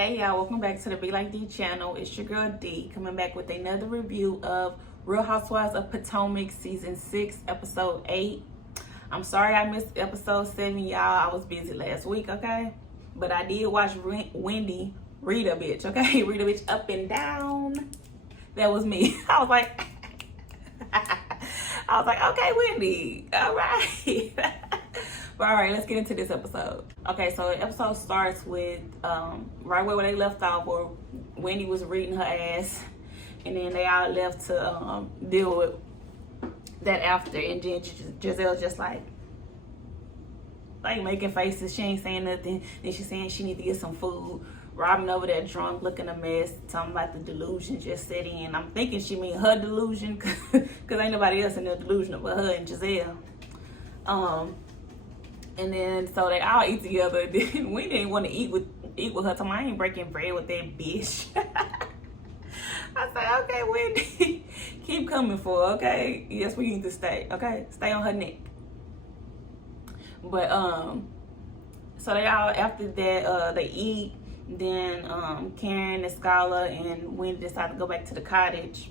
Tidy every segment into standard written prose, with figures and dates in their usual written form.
Hey y'all, welcome back to the Be Like D channel. It's your girl D coming back with another review of Real Housewives of Potomac season 6 episode 8. I'm sorry I missed episode 7, y'all. I was busy last week, okay? But I did watch Wendy read a bitch, okay? Read a bitch up and down. That was me. I was like, okay, Wendy, all right. But all right, let's get into this episode. Okay, so the episode starts with right where they left off, where Wendy was reading her ass, and then they all left to deal with that after. And then Giselle's just like making faces. She ain't saying nothing. Then she's saying she need to get some food. Robin over there drunk, looking a mess, talking about the delusion just setting in. I'm thinking she mean her delusion, because ain't nobody else in there delusional but her and Giselle. And then so they all eat together. Then we didn't want to eat with her. So I ain't breaking bread with that bitch. I said, okay, Wendy, keep coming for her, okay? Yes, we need to stay, okay? Stay on her neck. But so they all, after that, they eat. Then Karen and Skylar and Wendy decide to go back to the cottage.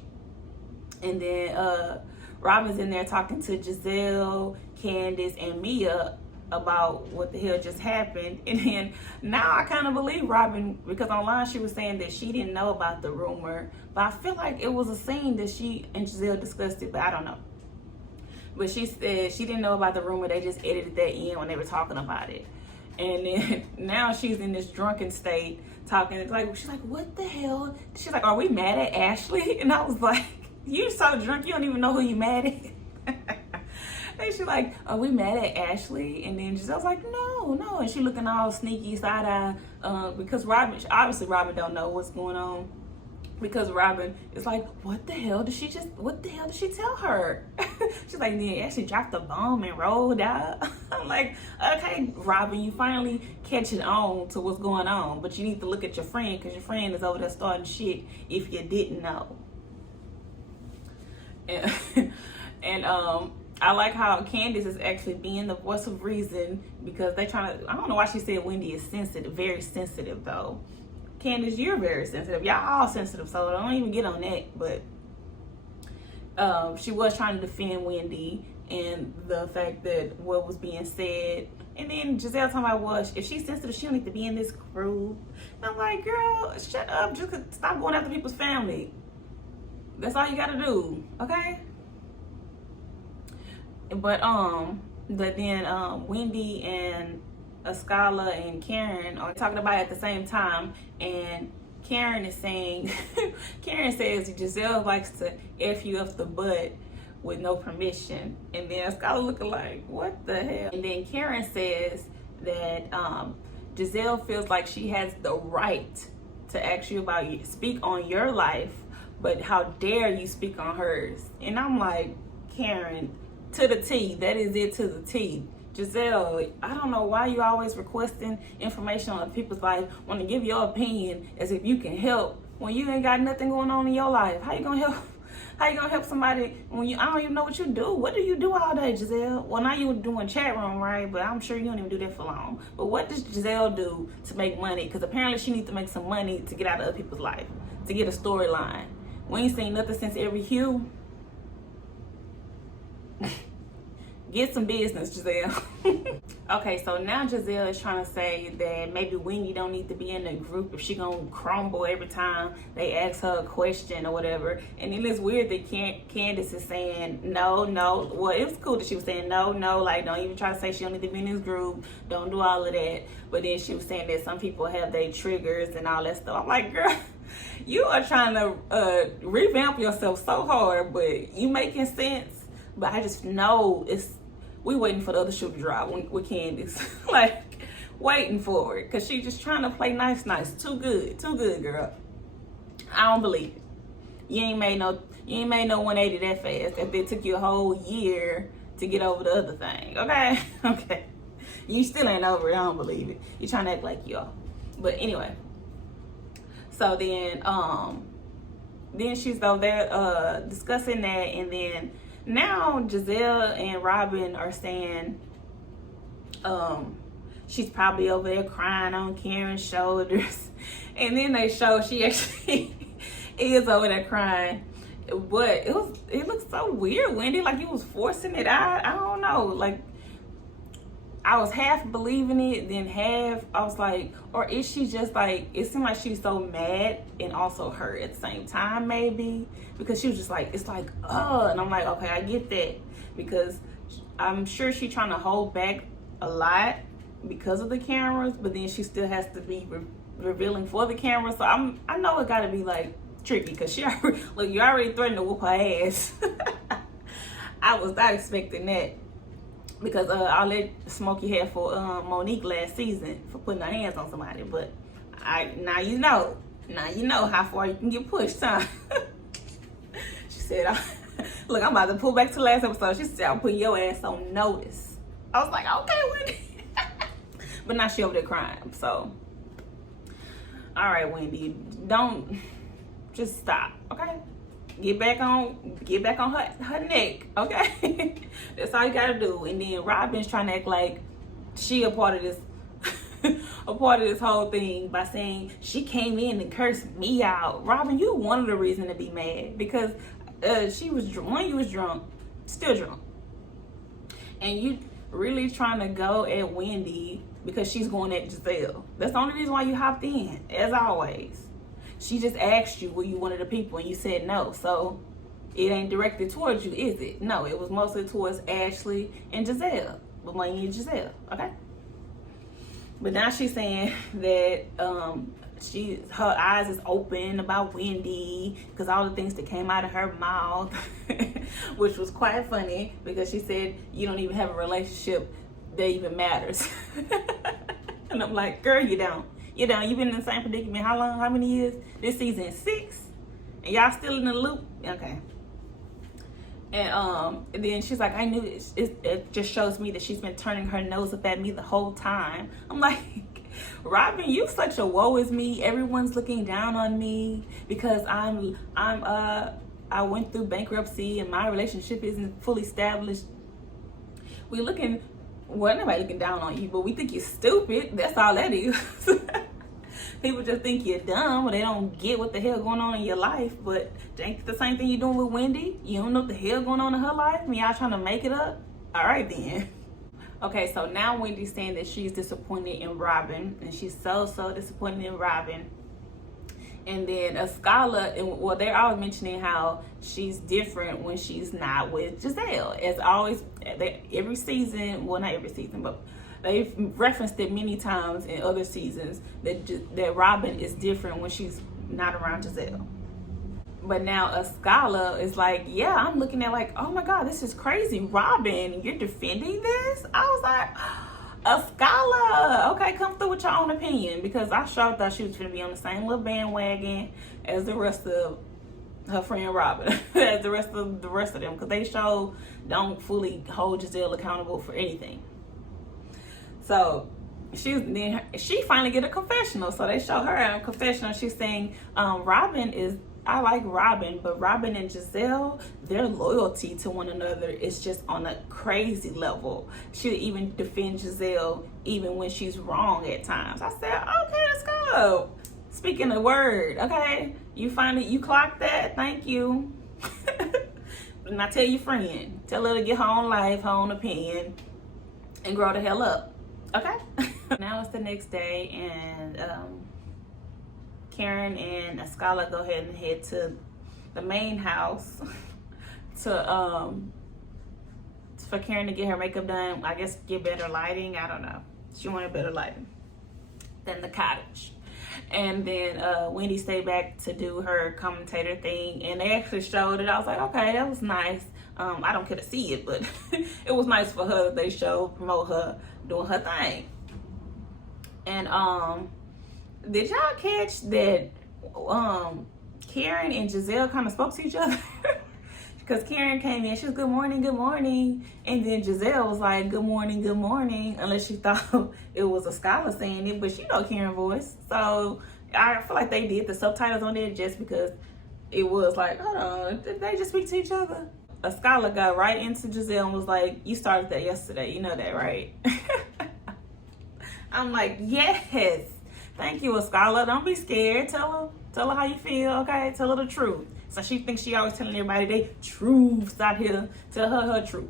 And then Robin's in there talking to Giselle, Candace, and Mia about what the hell just happened. And then now I kind of believe Robin, because online she was saying that she didn't know about the rumor, but I feel like it was a scene that she and Giselle discussed it, but I don't know. But she said she didn't know about the rumor, they just edited that in when they were talking about it. And then now she's in this drunken state talking, she's like, what the hell? She's like, are we mad at Ashley? And I was like, you so drunk you don't even know who you mad at. And she's like, are we mad at Ashley? And then Giselle's like, no. And she looking all sneaky, side-eye, because Robin don't know what's going on. Because Robin is like, what the hell did she tell her? She's like, yeah, Ashley dropped the bomb and rolled out. I'm like, okay, Robin, you finally catching on to what's going on. But you need to look at your friend, because your friend is over there starting shit if you didn't know. And I like how Candace is actually being the voice of reason, because they trying to, I don't know why she said Wendy is sensitive, very sensitive though. Candace, you're very sensitive. Y'all all sensitive, so don't even get on that. But she was trying to defend Wendy and the fact that what was being said. And then Giselle talking about, well, if she's sensitive, she don't need to be in this crew. And I'm like, girl, shut up. Just stop going after people's family. That's all you gotta do, okay? But then Wendy and Skylar and Karen are talking about it at the same time, and Karen is saying, Karen says Giselle likes to F you up the butt with no permission, and then Skylar looking like, what the hell? And then Karen says that Giselle feels like she has the right to ask you about you, speak on your life, but how dare you speak on hers? And I'm like, Karen, to the T, that is it, to the T. Giselle, I don't know why you always requesting information on people's life, want to give your opinion as if you can help when you ain't got nothing going on in your life. How you gonna help? How you gonna help somebody when I don't even know what you do? What do you do all day, Giselle? Well, now you doing chat room, right? But I'm sure you don't even do that for long. But what does Giselle do to make money? Because apparently she needs to make some money to get out of other people's life, to get a storyline. We ain't seen nothing since Every Hue. Get some business, Giselle. Okay, so now Giselle is trying to say that maybe Wendy don't need to be in the group if she gonna crumble every time they ask her a question or whatever. And then it's weird that Candace is saying no. Well, it was cool that she was saying no, like don't even try to say she don't need to be in this group. Don't do all of that. But then she was saying that some people have their triggers and all that stuff. I'm like, girl, you are trying to revamp yourself so hard, but you making sense. But I just know we waiting for the other shoe to drop with Candace. Like, waiting for it. Because she just trying to play nice. Too good, girl. I don't believe it. You ain't made no 180 that fast. If it took you a whole year to get over the other thing. Okay? Okay. You still ain't over it. I don't believe it. You trying to act like you are. But anyway. So then she's over there discussing that, and then now Giselle and Robin are saying she's probably over there crying on Karen's shoulders. And then they show she actually is over there crying. But it looks so weird, Wendy. Like, you was forcing it out. I don't know. Like, I was half believing it, then half I was like, or is she just like, it seemed like she's so mad and also hurt at the same time, maybe, because she was just like, it's like, and I'm like, okay, I get that, because I'm sure she's trying to hold back a lot because of the cameras, but then she still has to be revealing for the camera. So I know it got to be like tricky, because she already, look, you already threatened to whoop her ass. I was not expecting that. Because all that smoke you had for Monique last season for putting her hands on somebody. But now you know how far you can get pushed, huh? She said, look, I'm about to pull back to the last episode. She said, I'm putting your ass on notice. I was like, okay, Wendy. But now she over there crying. So, all right, Wendy, don't, just stop, okay? Get back on her neck, okay? That's all you gotta do. And then Robin's trying to act like she a part of this whole thing by saying she came in and cursed me out. Robin, you one of the reasons to be mad, because she was you was drunk, still drunk, and you really trying to go at Wendy because she's going at Giselle. That's the only reason why you hopped in, as always. She just asked you, were you one of the people? And you said no. So it ain't directed towards you, is it? No, it was mostly towards Ashley and Giselle. Melania and Giselle, okay? But now she's saying that her eyes is open about Wendy because all the things that came out of her mouth, which was quite funny, because she said you don't even have a relationship that even matters. And I'm like, girl, you don't. You've been in the same predicament how long? How many years? This season 6? And y'all still in the loop? Okay. And then she's like, I knew it just shows me that she's been turning her nose up at me the whole time. I'm like, Robin, you such a woe is me. Everyone's looking down on me because I went through bankruptcy and my relationship isn't fully established. Well, nobody looking down on you, but we think you're stupid. That's all that is. People just think you're dumb, or they don't get what the hell going on in your life. But ain't the same thing you're doing with Wendy? You don't know what the hell going on in her life? And y'all trying to make it up? All right, then. Okay, so now Wendy's saying that she's disappointed in Robin, and she's so disappointed in Robin. And then Scala, well, they're always mentioning how she's different when she's not with Giselle. As always, every season, well, not every season, but they've referenced it many times in other seasons that Robin is different when she's not around Giselle. But now Scala is like, yeah, I'm looking at like, oh my God, this is crazy. Robin, you're defending this? I was like, Scala, okay, come through with your own opinion, because I sure thought she was going to be on the same little bandwagon as the rest of her friend Robin, as the rest of them, because they sure don't fully hold Giselle accountable for anything. So she finally get a confessional. So they show her a confessional. She's saying, I like Robin, but Robin and Giselle, their loyalty to one another is just on a crazy level. She'll even defend Giselle even when she's wrong at times. I said, okay, let's go. Speaking the word, okay? You clocked that? Thank you. And I tell your friend, tell her to get her own life, her own opinion, and grow the hell up, okay? Now it's the next day, and Karen and Scala go ahead and head to the main house for Karen to get her makeup done. I guess get better lighting. I don't know. She wanted better lighting than the cottage. And then Wendy stayed back to do her commentator thing, and they actually showed it. I was like, okay, that was nice. I don't care to see it, but it was nice for her. They promote her doing her thing. And did y'all catch that Karen and Giselle kind of spoke to each other? Because Karen came in, she was good morning, and then Giselle was like good morning, unless she thought it was a scholar saying it, but she know Karen's voice. So I feel like they did the subtitles on there just because it was like, hold on, did they just speak to each other? A scholar got right into Giselle and was like, you started that yesterday, you know that, right? I'm like, yes. Thank you, Scarlett. Don't be scared. Tell her how you feel, okay? Tell her the truth. So she thinks she always telling everybody they truths out here. Tell her truth.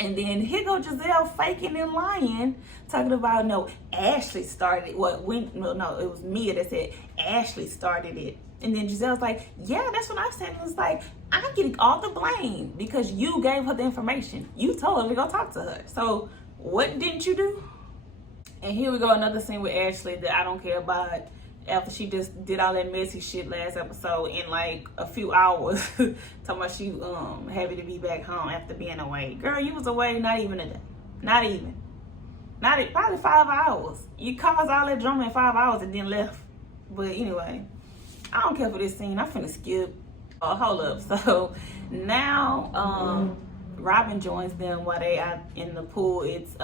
And then here go Giselle faking and lying, talking about no, Ashley started it. No, it was Mia that said Ashley started it. And then Giselle's like, yeah, that's what I said. It was like, I'm getting all the blame because you gave her the information. You told her to go talk to her. So what didn't you do? And here we go, another scene with Ashley that I don't care about. After she just did all that messy shit last episode in like a few hours, talking about she happy to be back home after being away. Girl, you was away not even a day, probably 5 hours. You caused all that drama in 5 hours and then left. But anyway, I don't care for this scene. I'm finna skip. Hold up. So now Robin joins them while they out in the pool. It's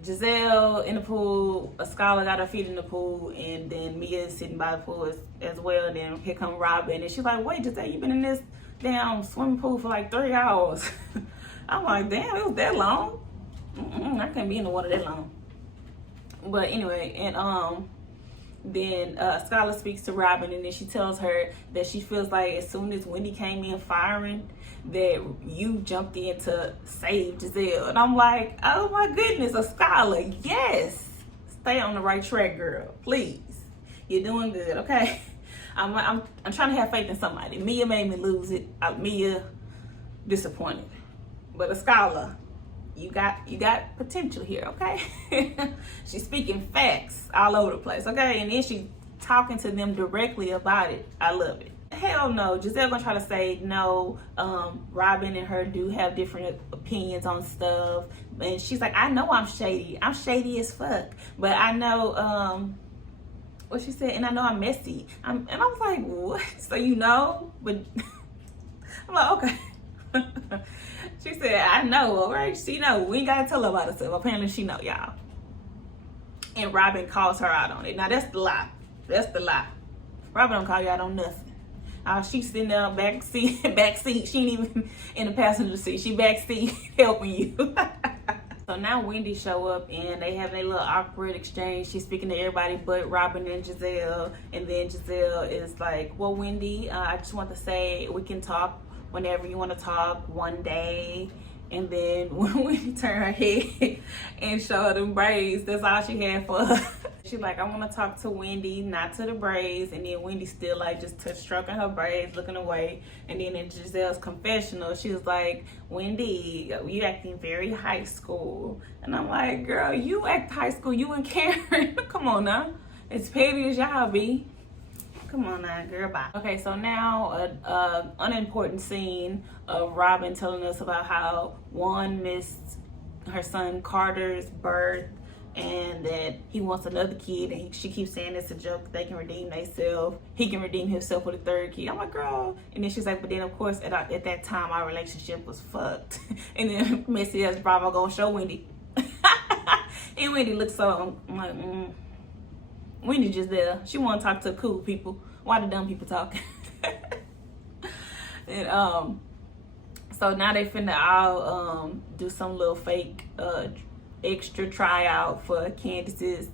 Giselle in the pool, Skylar got her feet in the pool, and then Mia is sitting by the pool as well. And then here come Robin, and she's like, wait, Giselle, you been in this damn swimming pool for like 3 hours. I'm like, damn, it was that long? I couldn't be in the water that long. But anyway, and then Skylar speaks to Robin, and then she tells her that she feels like as soon as Wendy came in firing, that you jumped in to save Giselle. And I'm like, oh my goodness, a Skylar, yes. Stay on the right track, girl, please. You're doing good, okay? I'm trying to have faith in somebody. Mia made me lose it. Mia disappointed. But a Skylar, you got potential here, okay? She's speaking facts all over the place, okay? And then she's talking to them directly about it. I love it. Hell no, Giselle gonna try to say no. Robin and her do have different opinions on stuff, and she's like, I know I'm shady. I'm shady as fuck, but I know what she said, and I know I'm messy. And I was like, what? So you know? But I'm like, okay. She said, I know, all right? She know. We ain't gotta tell her about herself. Apparently she know, y'all. And Robin calls her out on it. Now that's the lie. That's the lie. Robin don't call you out on nothing. She's sitting there back seat. She ain't even in the passenger seat. She back seat helping you. So now Wendy show up and they have a little awkward exchange. She's speaking to everybody but Robin and Giselle. And then Giselle is like, well, Wendy, I just want to say we can talk whenever you want to talk one day. And then when Wendy turned her head and showed them braids, that's all she had for her. She's like, I want to talk to Wendy, not to the braids. And then Wendy still like just stroking her braids, looking away. And then in Giselle's confessional, she was like, Wendy, you acting very high school. And I'm like, girl, you act high school. You and Karen. Come on now. As petty as y'all be. Come on now, girl, bye. Okay, so now an unimportant scene of Robin telling us about how Juan missed her son Carter's birth and that he wants another kid, and she keeps saying it's a joke, they can redeem themselves. He can redeem himself with a third kid. I'm like, girl. And then she's like, but then of course at that time our relationship was fucked. And then Messy as Bravo gonna show Wendy. And Wendy looks so, I'm like, Wendy just there. She want to talk to cool people. Why the dumb people talking? And so now they finna all do some little fake extra tryout for Candace's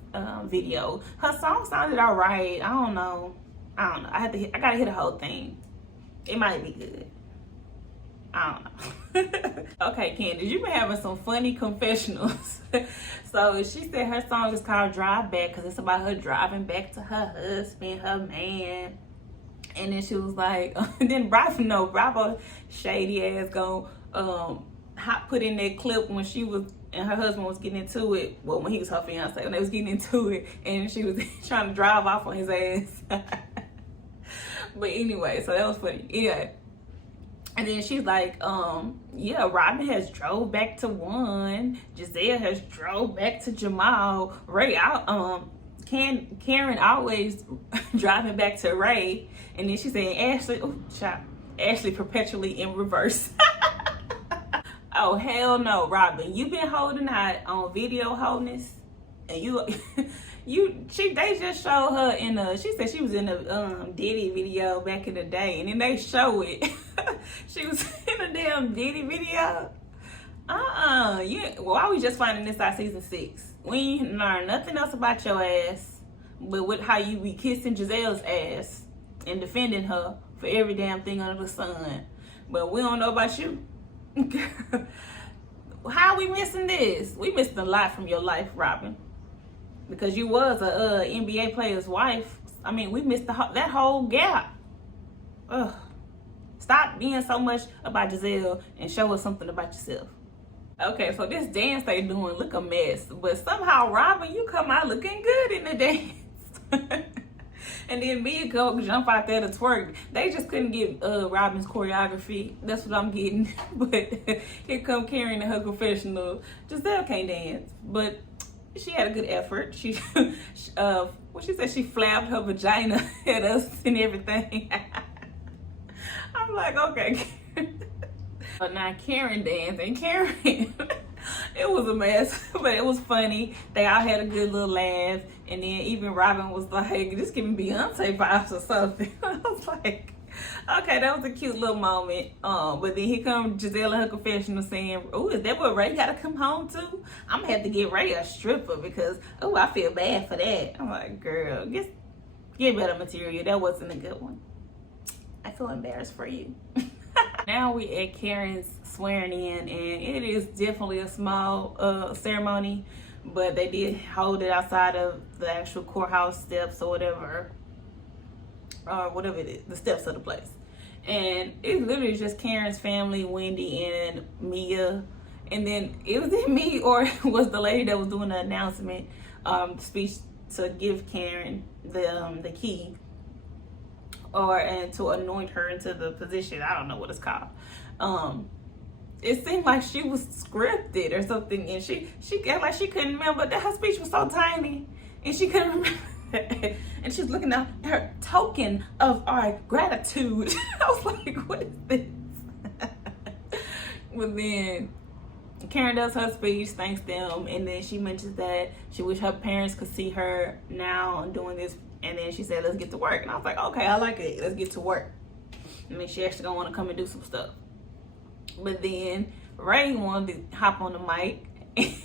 video. Her song sounded alright. I don't know. I gotta hear the whole thing. It might be good. I don't know. Okay, Candace, you've been having some funny confessionals. So she said her song is called Drive Back because it's about her driving back to her husband, her man. And then she was like, then Bravo shady ass gonna put in that clip when she was and her husband was getting into it. Well, when he was her fiance, when they was getting into it, and she was trying to drive off on his ass. But anyway, so that was funny. Yeah. And then she's like, yeah, Robin has drove back to Juan. Giselle has drove back to Jamal. Ray, Karen always driving back to Ray. And then she's saying Ashley perpetually in reverse. Oh, hell no, Robin. You been holding out on video wholeness. And they just showed her in she said she was in a Diddy video back in the day, and then they show it. She was in a damn Diddy video. Yeah. Why we just finding this out season 6? We ain't learned nothing else about your ass, but with how you be kissing Giselle's ass and defending her for every damn thing under the sun. But we don't know about you. How we missing this? We missed a lot from your life, Robin, because you was a NBA player's wife. I mean, we missed that whole gap. Ugh. Stop being so much about Giselle and show us something about yourself. Okay, so this dance they doing look a mess, but somehow Robin, you come out looking good in the dance. And then Mia go jump out there to twerk. They just couldn't get Robin's choreography. That's what I'm getting. But here come Karen in her confessional. Giselle can't dance, but she had a good effort. She, what she said, she flapped her vagina at us and everything. I'm like, okay. But now Karen danced, and Karen, it was a mess, but it was funny. They all had a good little laugh, and then even Robin was like, "This giving Beyonce vibes or something." I was like, okay, that was a cute little moment. But then here comes Giselle in her confessional saying, "Oh, is that what Ray got to come home to? I'm gonna have to get Ray a stripper because I feel bad for that." I'm like, girl, get better material. That wasn't a good one. I feel embarrassed for you. Now we at Karen's swearing in, and it is definitely a small ceremony, but they did hold it outside of the actual courthouse steps or whatever it is, the steps of the place. And it literally just Karen's family, Wendy and Mia, and then it was it me or was the lady that was doing the announcement speech to give Karen the key. And to anoint her into the position. I don't know what it's called. It seemed like she was scripted or something, and she acted like she couldn't remember. That her speech was so tiny, and she couldn't remember. And she's looking at her token of our gratitude. I was like, what is this? But then Karen does her speech, thanks them, and then she mentions that she wished her parents could see her now doing this. And then she said, let's get to work. And I was like, okay, I like it. Let's get to work. I mean, she actually gonna want to come and do some stuff. But then Ray wanted to hop on the mic.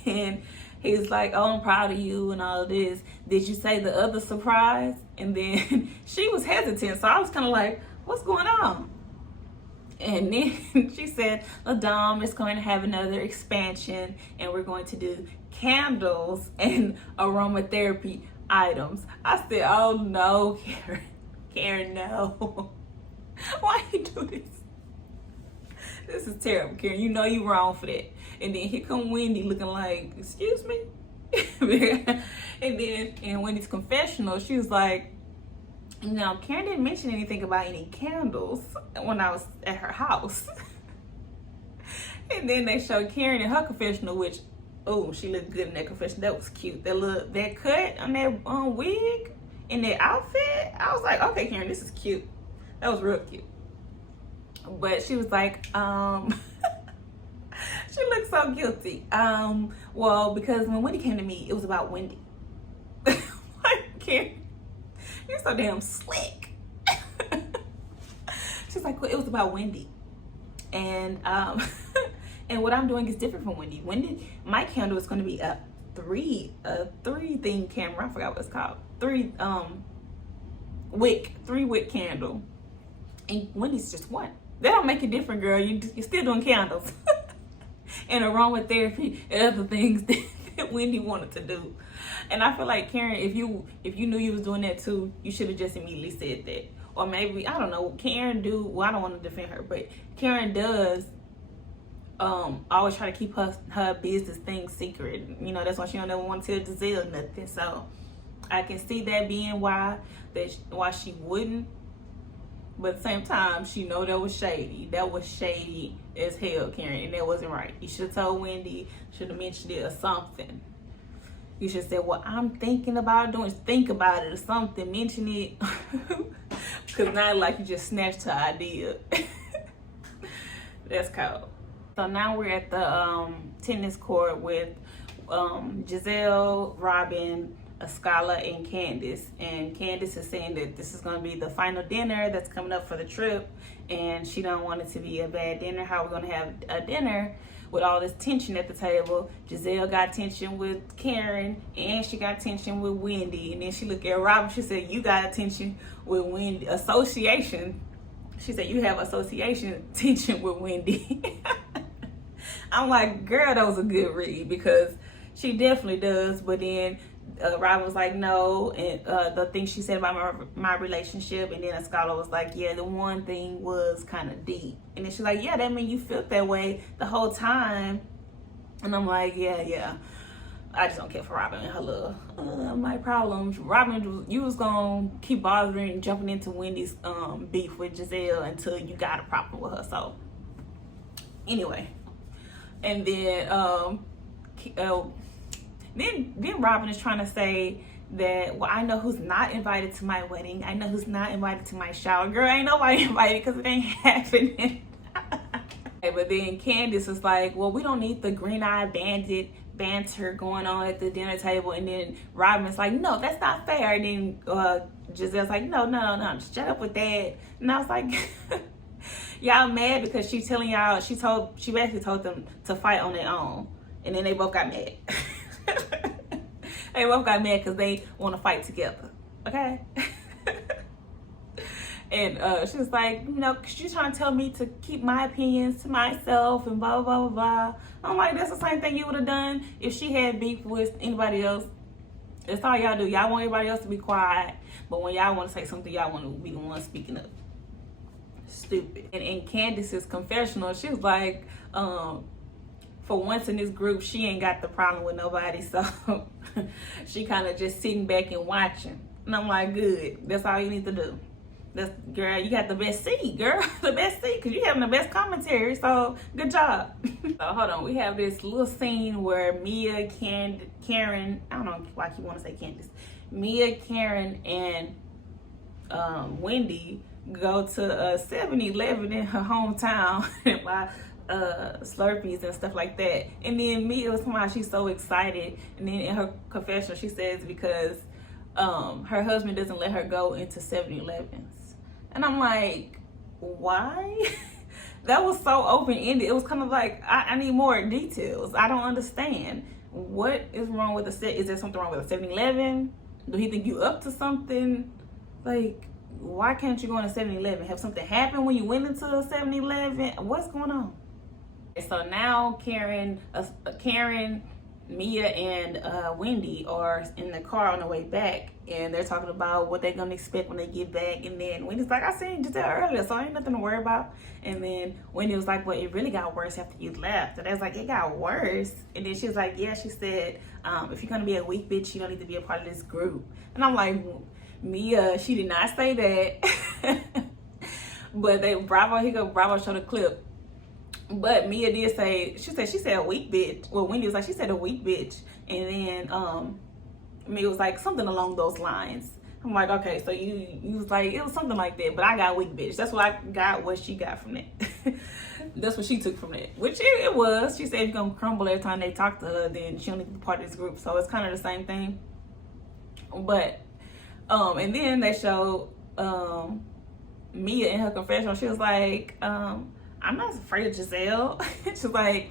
And he was like, oh, I'm proud of you and all of this. Did you say the other surprise? And then she was hesitant. So I was kind of like, what's going on? And then she said, the Dom is going to have another expansion. And we're going to do candles and aromatherapy items. I said, oh no, Karen, no. Why you do this? This is terrible, Karen. You know you wrong for that. And then here come Wendy looking like, excuse me? And then in Wendy's confessional, she was like, you know, Karen didn't mention anything about any candles when I was at her house. And then they showed Karen in her confessional, which, oh, she looked good in that confession. That was cute. That cut on that wig and that outfit. I was like, okay, Karen, this is cute. That was real cute. But she was like, she looked so guilty. Well, because when Wendy came to me, it was about Wendy. Like, Karen, you're so damn slick. She's like, well, it was about Wendy. And and what I'm doing is different from Wendy. My candle is going to be a three thing camera. I forgot what it's called. Three wick candle. And Wendy's just one. That don't make it different, girl. You're still doing candles. And aromatherapy and other things that Wendy wanted to do. And I feel like, Karen, if you knew you was doing that too, you should have just immediately said that. Or maybe, I don't know, Karen well, I don't want to defend her, but Karen does always try to keep her business things secret. You know, that's why she don't ever want to tell Giselle nothing. So I can see that being why she wouldn't. But at the same time, she know that was shady. That was shady as hell, Karen, and that wasn't right. You should have told Wendy, should have mentioned it or something. You should have said, well, I'm thinking about doing, think about it or something, mention it. Because not like you just snatched her idea. That's cold. So now we're at the tennis court with Giselle, Robin, Skylar and Candace. And Candace is saying that this is going to be the final dinner that's coming up for the trip, and she don't want it to be a bad dinner. How we're going to have a dinner with all this tension at the table. Giselle got tension with Karen, and she got tension with Wendy. And then she looked at Robin, she said, you got tension with Wendy. Association. She said, you have association tension with Wendy. I'm like, girl, that was a good read, because she definitely does. But then Robin was like, no, and the thing she said about my relationship, and then Skylar was like, yeah, the one thing was kind of deep. And then she's like, yeah, that mean you felt that way the whole time. And I'm like, yeah. I just don't care for Robin and her little my problems. Robin, you was gonna keep bothering and jumping into Wendy's beef with Giselle until you got a problem with her. So anyway, and then then Robin is trying to say that, well, I know who's not invited to my wedding. I know who's not invited to my shower. Girl, ain't nobody invited, because it ain't happening. But then Candace was like, well, we don't need the green-eyed bandit banter going on at the dinner table. And then Robin's like, no, that's not fair. And then Giselle's like, no, shut up with that. And I was like, y'all mad because she's telling y'all, she basically told them to fight on their own. And then they both got mad. They both got mad because they want to fight together. Okay? And she was like, you know, she's trying to tell me to keep my opinions to myself and blah, blah, blah, blah. I'm like, that's the same thing you would have done if she had beef with anybody else. That's all y'all do. Y'all want everybody else to be quiet. But when y'all want to say something, y'all want to be the one speaking up. Stupid. And in Candace's confessional, she was like, for once in this group, she ain't got the problem with nobody. So she kind of just sitting back and watching. And I'm like, good. That's all you need to do. That's, girl, you got the best seat, girl. The best seat, because you having the best commentary. So good job. So hold on, we have this little scene where Mia, Karen, I don't know why I keep want to say Candace. Mia, Karen, and Wendy go to a 7-Eleven in her hometown and buy Slurpees and stuff like that. And then Mia was somehow she's so excited. And then in her confession, she says because her husband doesn't let her go into 7-Elevens. And I'm like, why? That was so open-ended. It was kind of like, I need more details. I don't understand. What is wrong with the set? Is there something wrong with a 7-Eleven? Do he think you up to something? Like, why can't you go in a 7-Eleven? Have something happen when you went into a 7-Eleven? What's going on? So now Karen, Mia, and Wendy are in the car on the way back, and they're talking about what they're gonna expect when they get back. And then Wendy's like, I seen Giselle earlier, so ain't nothing to worry about. And then Wendy was like, well, it really got worse after you left. And I was like, it got worse. And then she was like, yeah, she said, if you're gonna be a weak bitch, you don't need to be a part of this group. And I'm like, Mia, she did not say that. But Bravo showed a clip. But Mia did say, she said a weak bitch. Well, Wendy was like, she said a weak bitch. And then Mia was like, something along those lines. I'm like, okay, so you was like, it was something like that. But I got weak bitch. That's what I got, what she got from that. That's what she took from that. Which it was. She said you're going to crumble every time they talk to her, then she don't need to be part of this group. So it's kind of the same thing. But, and then they showed Mia in her confessional. She was like, I'm not afraid of Giselle. She's like,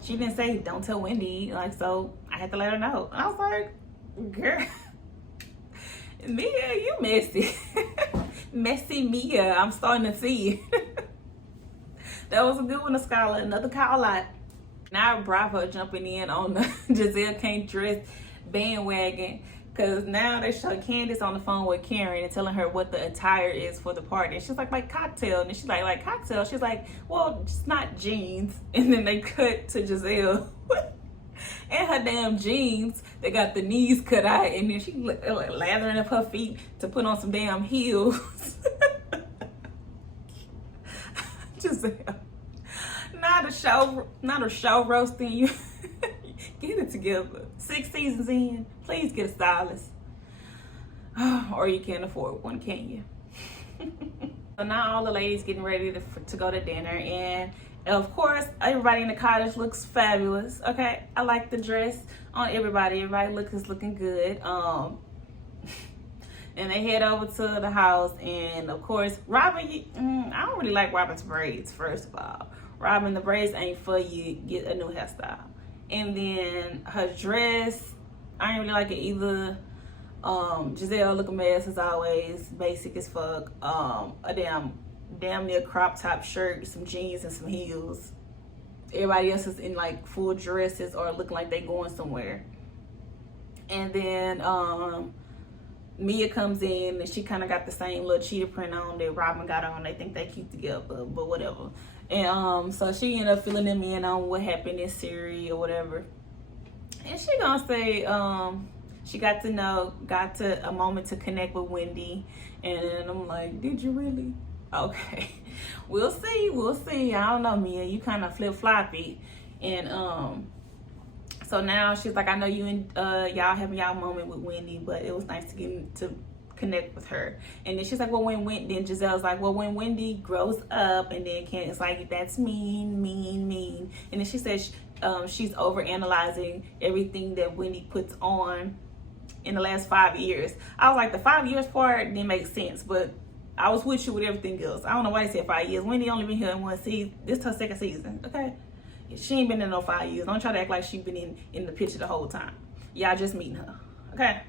she didn't say don't tell Wendy, like, so I had to let her know. And I was like, girl, Mia, you messy. Messy Mia, I'm starting to see. That was a good one to Skylar, another call out. Now Bravo jumping in on the Giselle can't dress bandwagon. Because now they show Candace on the phone with Karen and telling her what the attire is for the party. And she's like cocktail. And she's like cocktail? She's like, well, it's not jeans. And then they cut to Giselle. And her damn jeans, they got the knees cut out. And then she lathering up her feet to put on some damn heels. Giselle. Not a show roasting you. Get it together. 6 seasons in, please get a stylist. Or you can't afford one, can you? So now all the ladies getting ready to go to dinner, and Of course, everybody in the cottage looks fabulous. Okay, I like the dress on everybody. Everybody is looking good. And they head over to the house, and of course, Robin. I don't really like Robin's braids. First of all, Robin, the braids ain't for you. Get a new hairstyle. And then her dress, I ain't really like it either. Giselle look a mess as always, basic as fuck. A damn near crop top shirt, some jeans, and some heels. Everybody else is in like full dresses or looking like they going somewhere. And then Mia comes in, and she kind of got the same little cheetah print on that Robin got on. They think they cute together, but whatever. And so she ended up filling them in on what happened in Syria or whatever. And she gonna say she got a moment to connect with Wendy. And I'm like, did you really? Okay, we'll see. I don't know, Mia, you kind of flip-floppy. And so now she's like, I know you and y'all having y'all moment with Wendy, but it was nice to get to connect with her. And then she's like, well, then Giselle's like, well, when Wendy grows up. And then Candace like, that's mean. And then she says she's overanalyzing everything that Wendy puts on in the last 5 years. I was like, the 5 years part didn't make sense, but I was with you with everything else. I don't know why they said 5 years. Wendy only been here in one season. This is her second season, okay? She ain't been in no 5 years. Don't try to act like she been in the picture the whole time. Y'all just meeting her, okay?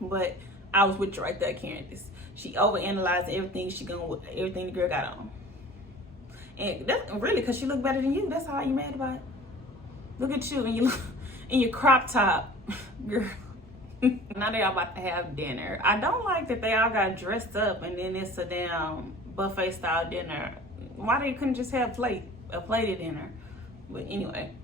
But I was with you right there, Candace. She overanalyzed everything everything the girl got on. And that's really because she looked better than you. That's how you mad about it. Look at you in your crop top, girl. Now they all about to have dinner. I don't like that they all got dressed up and then it's a damn buffet style dinner. Why they couldn't just have a plated dinner? But anyway,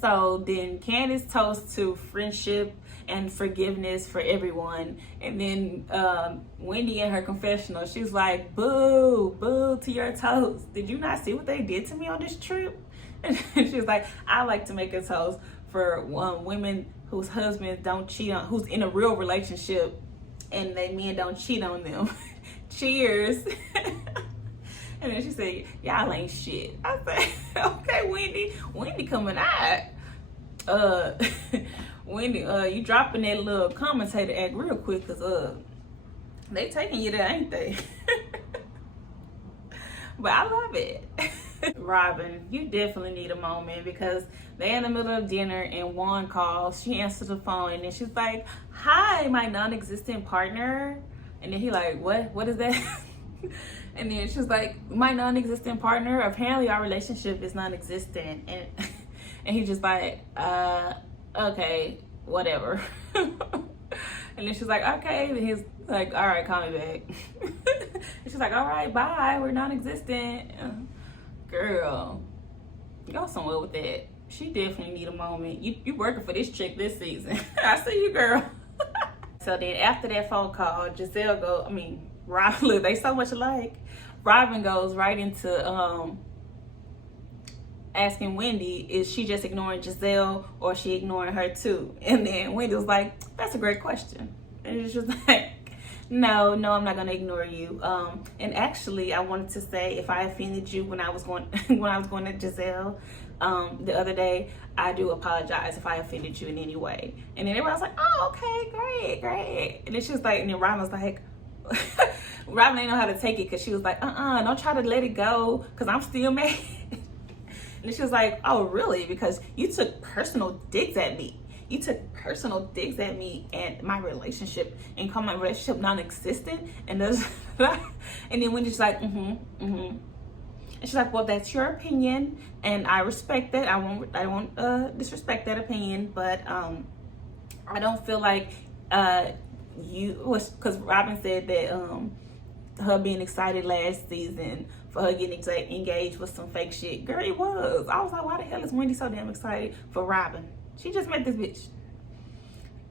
so then Candace toasts to friendship and forgiveness for everyone. And then Wendy in her confessional, she's like, boo to your toast. Did you not see what they did to me on this trip? And she's like, I like to make a toast for women whose husbands don't cheat on, who's in a real relationship and they men don't cheat on them. Cheers. And then she said, y'all ain't shit. I said, okay, Wendy coming out. Wendy, you dropping that little commentator act real quick, cause they taking you there, ain't they? But I love it. Robin, you definitely need a moment because they're in the middle of dinner and Juan calls. She answers the phone and then she's like, hi, my non-existent partner. And then he like, what is that? And then she's like, my non-existent partner, apparently our relationship is non-existent. And he's just like, okay, whatever. And then she's like, okay. And he's like, all right, call me back. And she's like, all right, bye, we're non-existent. Girl, go somewhere with that. She definitely need a moment. You working for this chick this season. I see you, girl. So then after that phone call, Robin, look, they so much alike. Robin goes right into asking Wendy, is she just ignoring Giselle or is she ignoring her too? And then Wendy was like, that's a great question. And it's just like, no, I'm not gonna ignore you. And actually, I wanted to say, if I offended you when I was going to Giselle the other day, I do apologize if I offended you in any way. And then everyone was like, oh, okay, great. And then she was like, and then Robin was like, Robin didn't know how to take it because she was like, don't try to let it go because I'm still mad. And she was like, oh, really? Because you took personal digs at me. You took personal digs at me and my relationship and call my relationship non-existent. And then Wendy's like, And she's like, well, that's your opinion and I respect that. I won't disrespect that opinion, but I don't feel like because Robin said that her being excited last season for her getting engaged was some fake shit. Girl, it was. I was like, why the hell is Wendy so damn excited for Robin? She just met this bitch.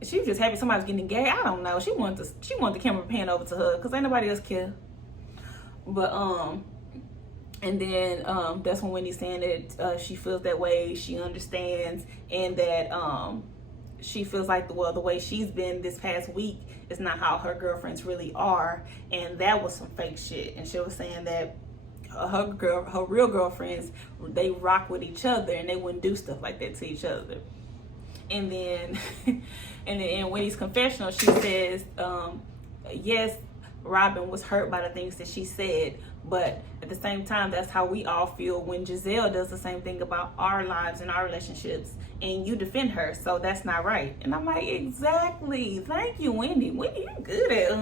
She was just happy somebody was getting engaged. I don't know. She wanted the camera pan over to her because ain't nobody else care. But and then that's when Wendy's saying that she feels that way. She understands, and that she feels like the way she's been this past week is not how her girlfriends really are, and that was some fake shit. And she was saying that her real girlfriends, they rock with each other and they wouldn't do stuff like that to each other. And then and then in Wendy's confessional, she says, yes, Robin was hurt by the things that she said, but at the same time, that's how we all feel when Giselle does the same thing about our lives and our relationships, and you defend her, so that's not right. And I'm like, exactly. Thank you, Wendy. Wendy, you're good at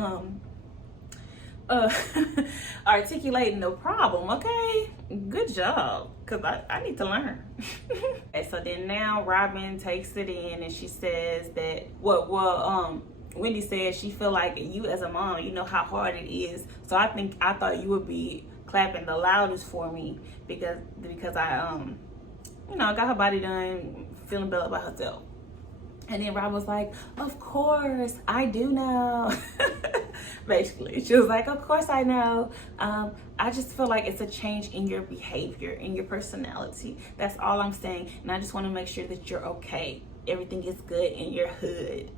articulating the problem, okay? Good job, because I need to learn. Okay, so then now Robin takes it in and she says that, Wendy says she feel like you as a mom, you know how hard it is. So I thought you would be clapping the loudest for me because I got her body done, feeling better about herself. And then Rob was like, of course, I do know. Basically, she was like, of course I know. I just feel like it's a change in your behavior, in your personality. That's all I'm saying. And I just want to make sure that you're okay. Everything is good in your hood.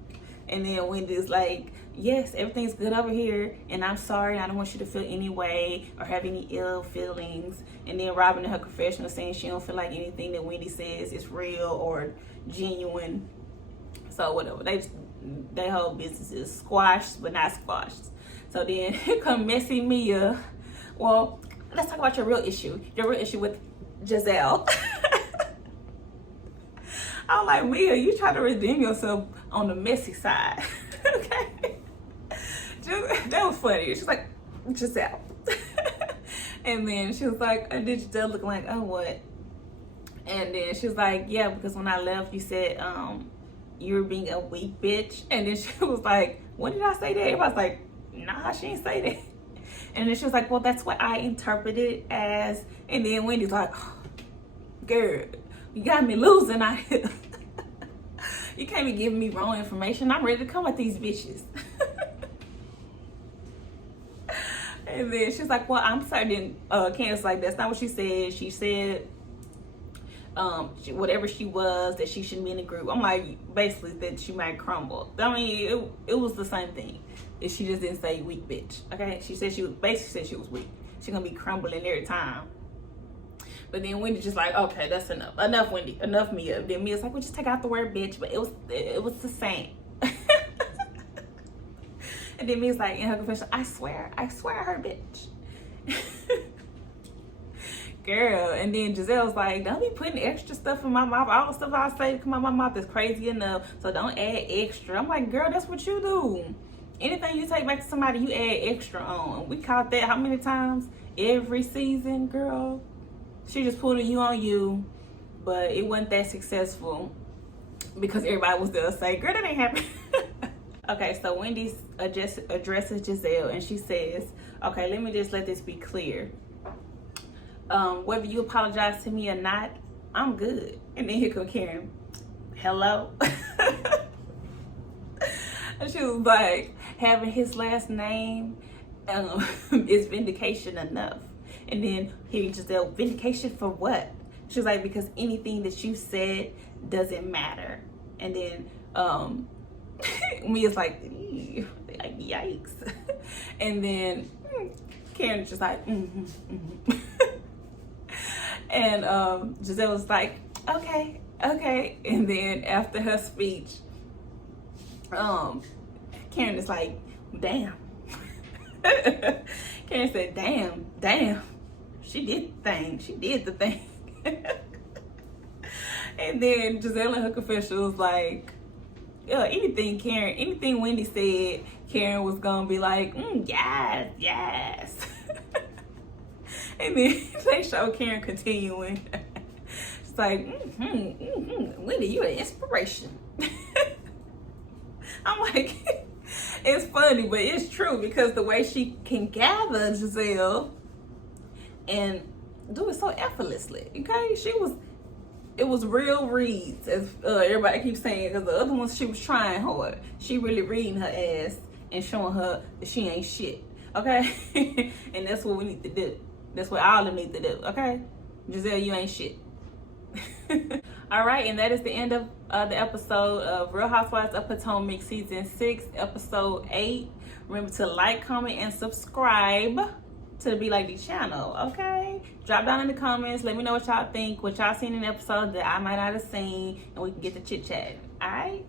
And then Wendy's like, yes, everything's good over here, and I'm sorry, I don't want you to feel any way or have any ill feelings. And then Robin in her confessional saying she don't feel like anything that Wendy says is real or genuine. So whatever, they whole business is squashed but not squashed. So then here come Messy Mia. Well, let's talk about your real issue with Giselle. I'm like, Mia, you try to redeem yourself on the messy side. Okay? That was funny. She's like, Giselle. And then she was like, did Giselle look like, oh, what? And then she was like, yeah, because when I left, you said you were being a weak bitch. And then she was like, when did I say that? Everybody's like, nah, she didn't say that. And then she was like, well, that's what I interpreted it as. And then Wendy's like, oh, girl, you got me losing out here. You can't be giving me wrong information. I'm ready to come at these bitches. And then she's like, well, I'm certain. Candace like, that's not what she said. She said whatever she was, that she shouldn't be in the group. I'm like, basically that she might crumble. I mean, it was the same thing. She just didn't say weak bitch. Okay, she said she was weak. She's gonna be crumbling every time. But then Wendy just like, okay, that's enough. Enough, Wendy. Enough, Mia. Then Mia's like, well, just take out the word bitch. But it was the same. And then Mia's like, in her confession, I swear I heard bitch. Girl. And then Giselle's like, don't be putting extra stuff in my mouth. All the stuff I say to come out my mouth is crazy enough. So don't add extra. I'm like, girl, that's what you do. Anything you take back to somebody, you add extra on. We caught that how many times? Every season, girl. She just put a you on you, but it wasn't that successful because everybody was there to say, girl, that ain't happening. Okay, so Wendy addresses Giselle and she says, okay, let this be clear. Whether you apologize to me or not, I'm good. And then here come Karen. Hello? And she was like, having his last name is vindication enough. And then he just said, vindication for what? She was like, because anything that you said doesn't matter. And then Mia's like, yikes. And then Karen's just like, And Giselle was like, okay. And then after her speech, Karen is like, damn. Karen said, damn. She did the thing. And then Giselle in her confession was like, yeah, anything Wendy said, Karen was gonna be like, yes. And then they show Karen continuing. It's like, Wendy, you're an inspiration. I'm like, it's funny, but it's true because the way she can gather Giselle and do it so effortlessly. Okay, it was real reads, as everybody keeps saying, because the other ones she was trying hard. She really reading her ass and showing her that she ain't shit. Okay, and that's what we need to do. That's what all of them need to do. Okay, Giselle, you ain't shit. All right, and that is the end of the episode of Real Housewives of Potomac season 6, episode 8. Remember to like, comment, and subscribe to the Be Like D channel, okay? Drop down in the comments. Let me know what y'all think, what y'all seen in the episode that I might not have seen, and we can get to chit chat. All right?